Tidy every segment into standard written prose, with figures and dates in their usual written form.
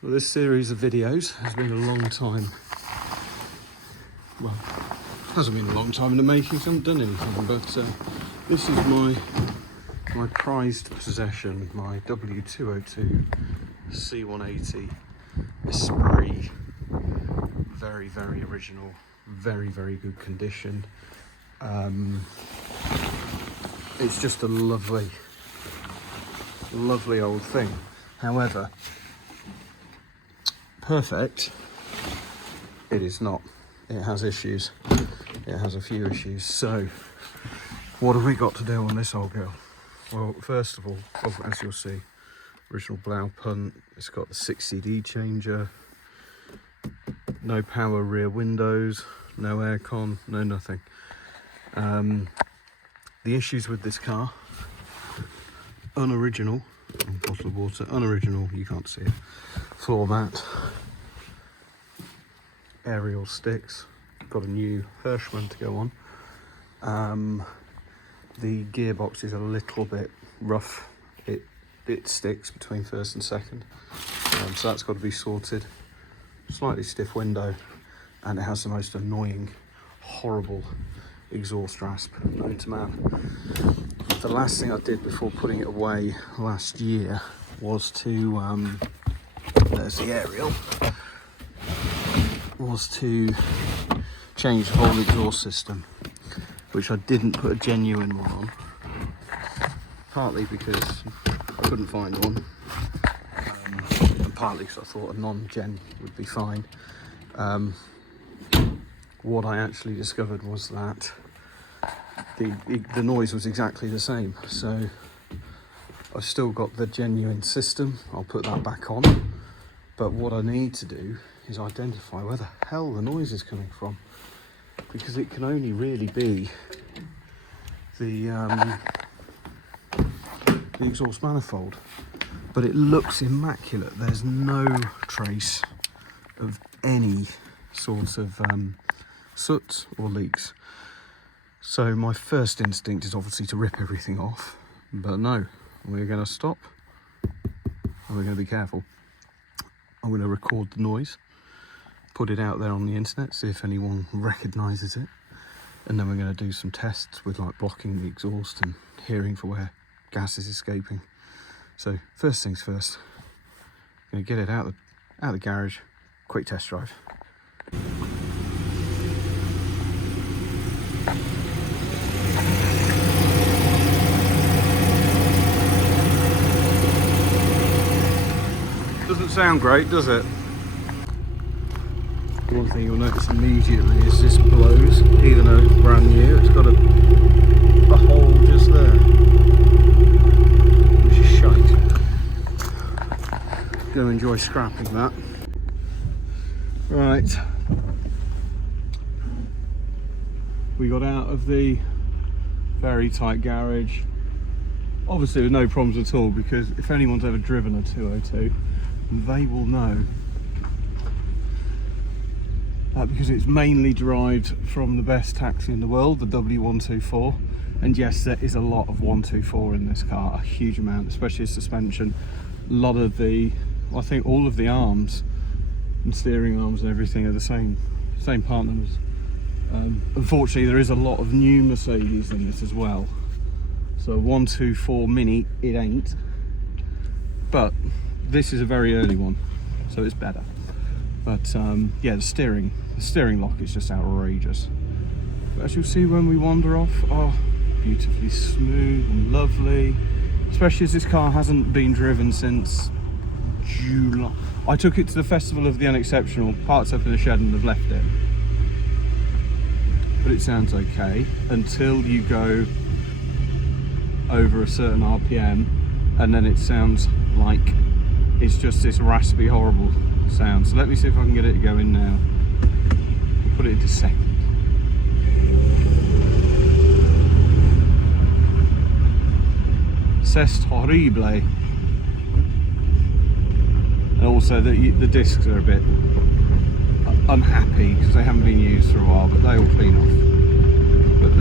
Well, this series of videos has been a long time. Well, it hasn't been a long time in the making, so I haven't done anything, but this is my prized possession, my W202 C180 Esprit. Very, very original, very, very good condition. It's just a lovely old thing. However, perfect it is not. It has issues. It has a few issues. So what have we got to do on this old girl? Well, first of all, as you'll see, original blow punt. It's got the 6CD changer, no power rear windows, no aircon, no nothing. The issues with this car: unoriginal, bottle of water, unoriginal, you can't see it, floor mat, aerial sticks, got a new Hirschman to go on. The gearbox is a little bit rough, it sticks between first and second, so that's got to be sorted. Slightly stiff window, and it has the most annoying, horrible exhaust rasp known to man. The last thing I did before putting it away last year was to, there's the aerial, was to change the whole exhaust system, which I didn't put a genuine one on, partly because I couldn't find one, and partly because I thought a non-gen would be fine. What I actually discovered was that the noise was exactly the same, so I've still got the genuine system. I'll put that back on, but what I need to do is identify where the hell the noise is coming from, because it can only really be the exhaust manifold, but it looks immaculate. There's no trace of any sort of soot or leaks. So my first instinct is obviously to rip everything off, but no, we're going to stop and we're going to be careful. I'm going to record the noise, put it out there on the internet, see if anyone recognises it, and then we're going to do some tests with like blocking the exhaust and hearing for where gas is escaping. So first things first, I'm going to get it out of the garage, quick test drive. Doesn't sound great, does it? One thing you'll notice immediately is this blows, even though it's brand new. It's got a hole just there, which is shite. Gonna enjoy scrapping that. Right, we got out of the very tight garage. Obviously with no problems at all, because if anyone's ever driven a 202, they will know that, because it's mainly derived from the best taxi in the world, the W124, and yes, there is a lot of 124 in this car, a huge amount, especially suspension. A lot of the, I think all of the arms and steering arms and everything are the same part numbers. Unfortunately there is a lot of new Mercedes in this as well, so 124 Mini it ain't, but this is a very early one, so it's better. But yeah, the steering lock is just outrageous. But as you'll see when we wander off, oh, beautifully smooth and lovely, especially as this car hasn't been driven since July. I took it to the Festival of the Unexceptional, parked up in the shed and have left it. But it sounds okay until you go over a certain RPM, and then it sounds like it's just this raspy, horrible sound. So let me see if I can get it to go in now. We'll put it into second. C'est horrible. And also the discs are a bit unhappy because they haven't been used for a while, but they will clean off. But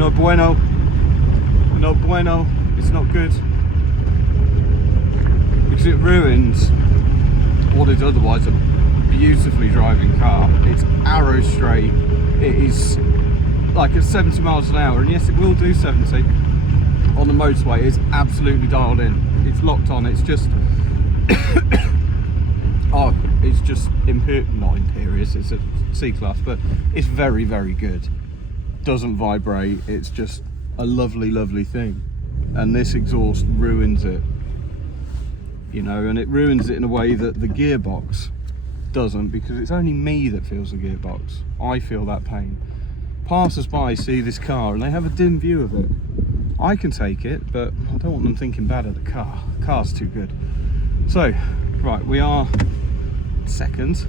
no bueno. dyno, it's not good. Because it ruins what is otherwise a beautifully driving car. It's arrow straight. It is like at 70 miles an hour, and yes, it will do 70 on the motorway. It's absolutely dialed in. It's locked on. It's just oh, it's just not imperious. It's a C-class, but it's very, very good. Doesn't vibrate. It's just a lovely, lovely thing. And this exhaust ruins it, you know, and it ruins it in a way that the gearbox doesn't, because it's only me that feels the gearbox. I feel that pain. Passers-by see this car and they have a dim view of it. I can take it, but I don't want them thinking bad of the car. The car's too good. So, right, we are second,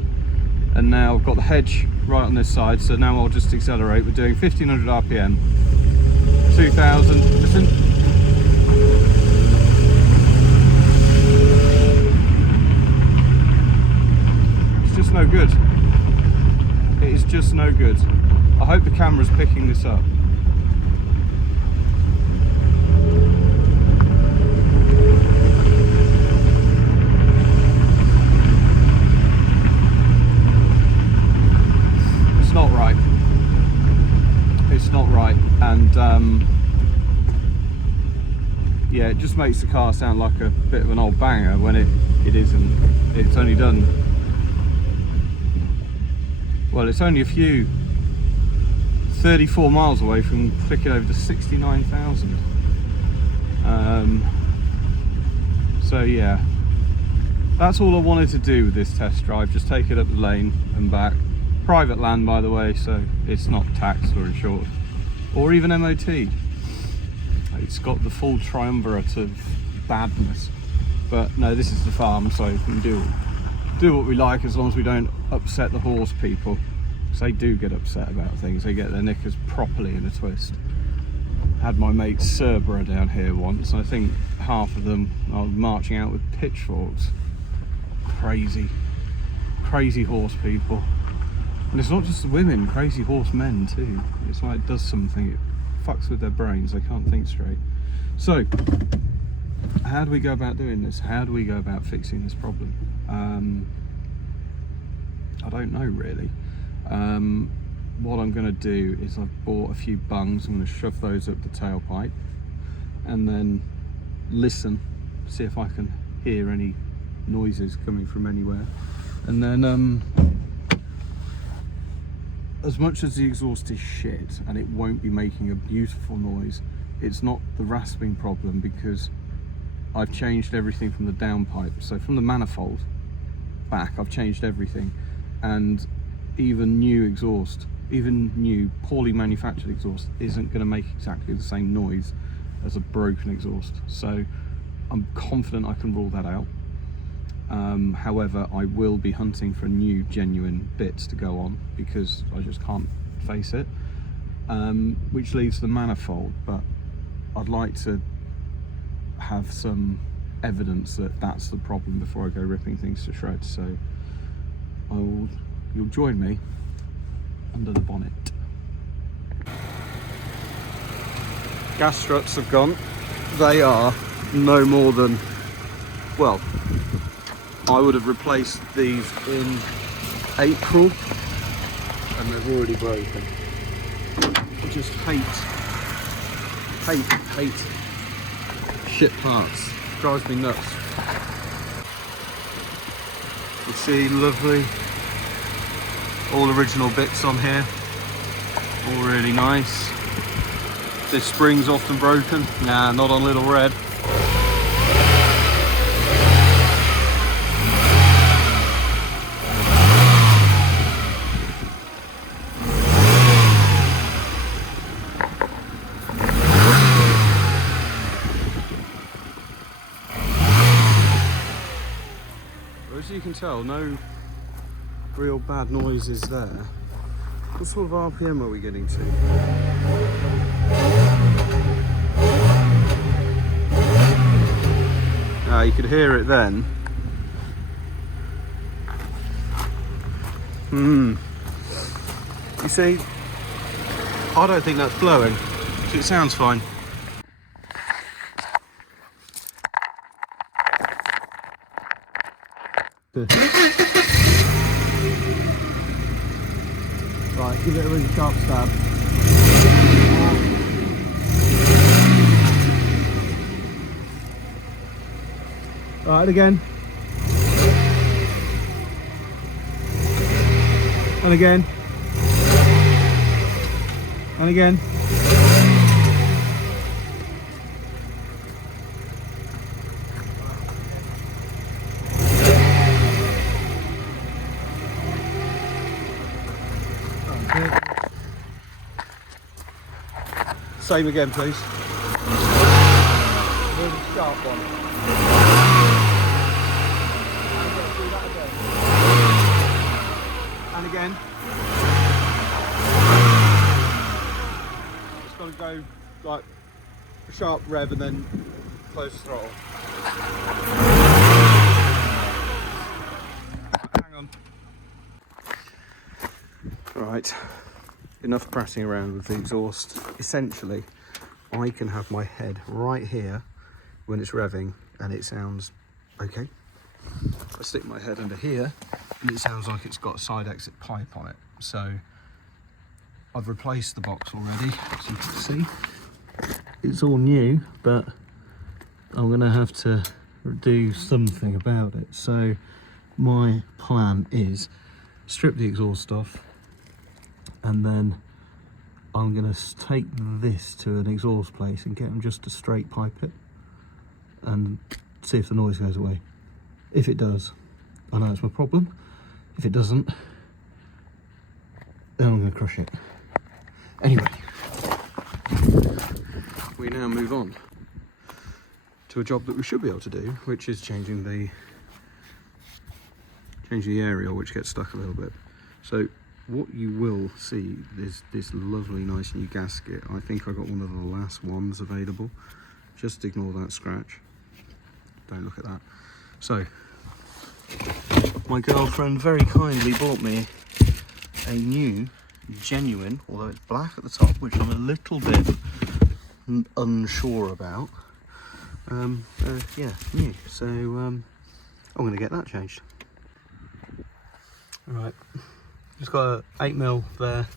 and now I've got the hedge right on this side, so now I'll just accelerate. We're doing 1500 RPM, 2000, listen. It's just no good. It is just no good. I hope the camera's picking this up. It's not right. It's not right, and yeah, it just makes the car sound like a bit of an old banger when it isn't. It's only done, well, it's only a few 34 miles away from clicking over to 69,000. So yeah, that's all I wanted to do with this test drive, just take it up the lane and back. Private land, by the way, so it's not taxed or insured or even MOT. It's got the full triumvirate of badness. But no, this is the farm, so we can do what we like as long as we don't upset the horse people. Because they do get upset about things. They get their knickers properly in a twist. I had my mate Cerberus down here once, and I think half of them are marching out with pitchforks. Crazy horse people. And it's not just the women, crazy horse men too. It's like it does something, it fucks with their brains, they can't think straight. So, how do we go about doing this? How do we go about fixing this problem? I don't know really. What I'm going to do is I've bought a few bungs. I'm going to shove those up the tailpipe and then listen, see if I can hear any noises coming from anywhere. And then as much as the exhaust is shit and it won't be making a beautiful noise, it's not the rasping problem, because I've changed everything from the downpipe. So from the manifold back, I've changed everything, and even new exhaust, even new poorly manufactured exhaust isn't going to make exactly the same noise as a broken exhaust. So I'm confident I can rule that out. However, I will be hunting for new genuine bits to go on, because I just can't face it, which leaves the manifold. But I'd like to have some evidence that that's the problem before I go ripping things to shreds. So you'll join me under the bonnet. Gas struts have gone. They are no more than, well, I would have replaced these in April and they've already broken. I just hate shit parts. Drives me nuts. You see, lovely, all original bits on here, all really nice. This spring's often broken. Nah, not on Little Red. As you can tell, no real bad noises there. What sort of RPM are we getting to? You could hear it then. You see, I don't think that's blowing. It sounds fine. Right, give it a really sharp stab. Right, again. And again. And again. Same again, please. Really sharp one. And again. It's got to go like a sharp rev and then close the throttle. Hang on. Right. Enough prattling around with the exhaust. Essentially, I can have my head right here when it's revving and it sounds okay. I stick my head under here and it sounds like it's got a side exit pipe on it. So I've replaced the box already, as you can see. It's all new, but I'm gonna have to do something about it. So my plan is strip the exhaust off, and then I'm going to take this to an exhaust place and get them just to straight pipe it and see if the noise goes away. If it does, I know it's my problem. If it doesn't, then I'm going to crush it. Anyway, we now move on to a job that we should be able to do, which is changing the aerial, which gets stuck a little bit. So what you will see is this lovely nice new gasket. I think I got one of the last ones available. Just ignore that scratch, don't look at that. So my girlfriend very kindly bought me a new genuine, although it's black at the top, which I'm a little bit unsure about. Yeah, new. So I'm going to get that changed. Right. Just got an 8mm there,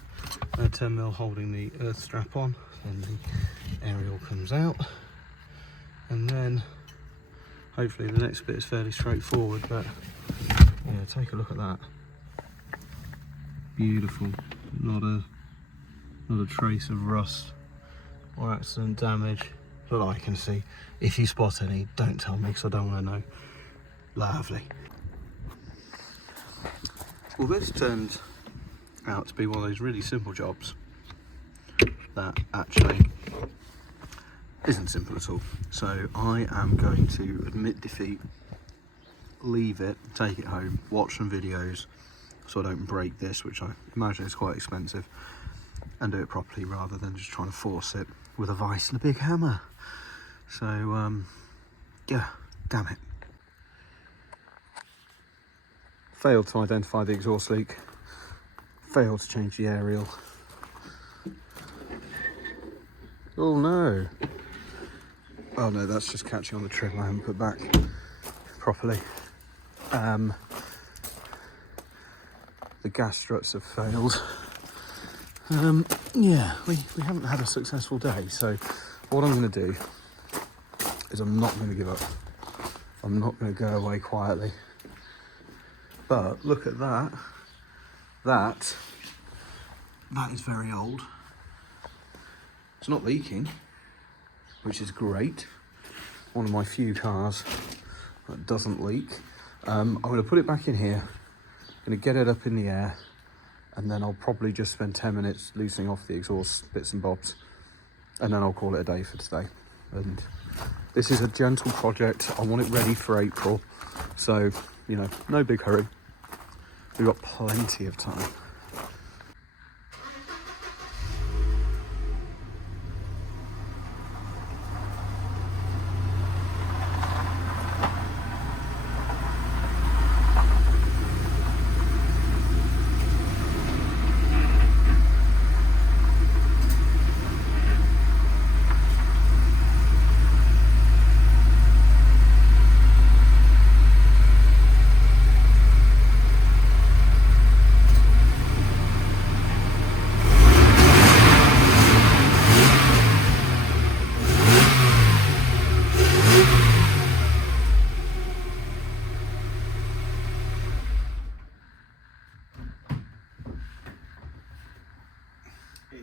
a 10mm holding the earth strap on, then the aerial comes out, and then hopefully the next bit is fairly straightforward. But yeah, take a look at that. Beautiful, not a trace of rust or accident damage that I can see. If you spot any, don't tell me because I don't want to know. Lovely. Well, this turned out to be one of those really simple jobs that actually isn't simple at all. So I am going to admit defeat, leave it, take it home, watch some videos so I don't break this, which I imagine is quite expensive, and do it properly rather than just trying to force it with a vice and a big hammer. So yeah, damn it. Failed to identify the exhaust leak, failed to change the aerial. Oh no. Oh no, that's just catching on the trim I haven't put back properly. The gas struts have failed. Yeah, we haven't had a successful day, so what I'm going to do is I'm not going to give up. I'm not going to go away quietly. But look at that. That is very old. It's not leaking, which is great. One of my few cars that doesn't leak. I'm going to put it back in here. I'm going to get it up in the air, and then I'll probably just spend 10 minutes loosening off the exhaust bits and bobs, and then I'll call it a day for today. And this is a gentle project. I want it ready for April, so you know, no big hurry. We've got plenty of time.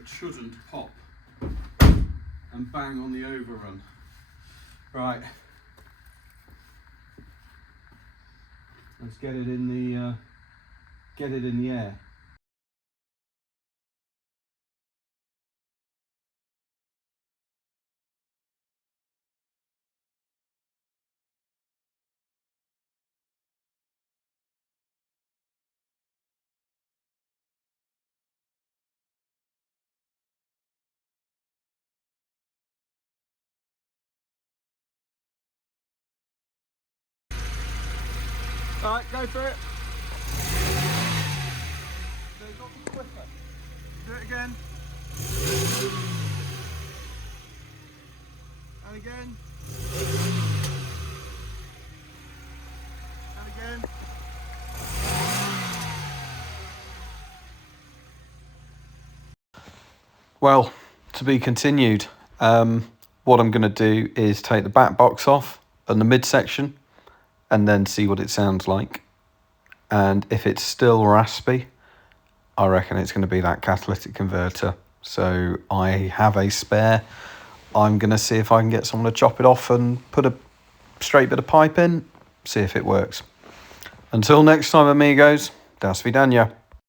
it shouldn't pop and bang on the overrun. Right, let's get it in the air. Alright, go for it. So it's got to be quicker. Do it again. And again. And again. Well, to be continued. What I'm going to do is take the back box off and the midsection and then see what it sounds like. And if it's still raspy, I reckon it's going to be that catalytic converter. So I have a spare. I'm going to see if I can get someone to chop it off and put a straight bit of pipe in, see if it works. Until next time, amigos, das vidania.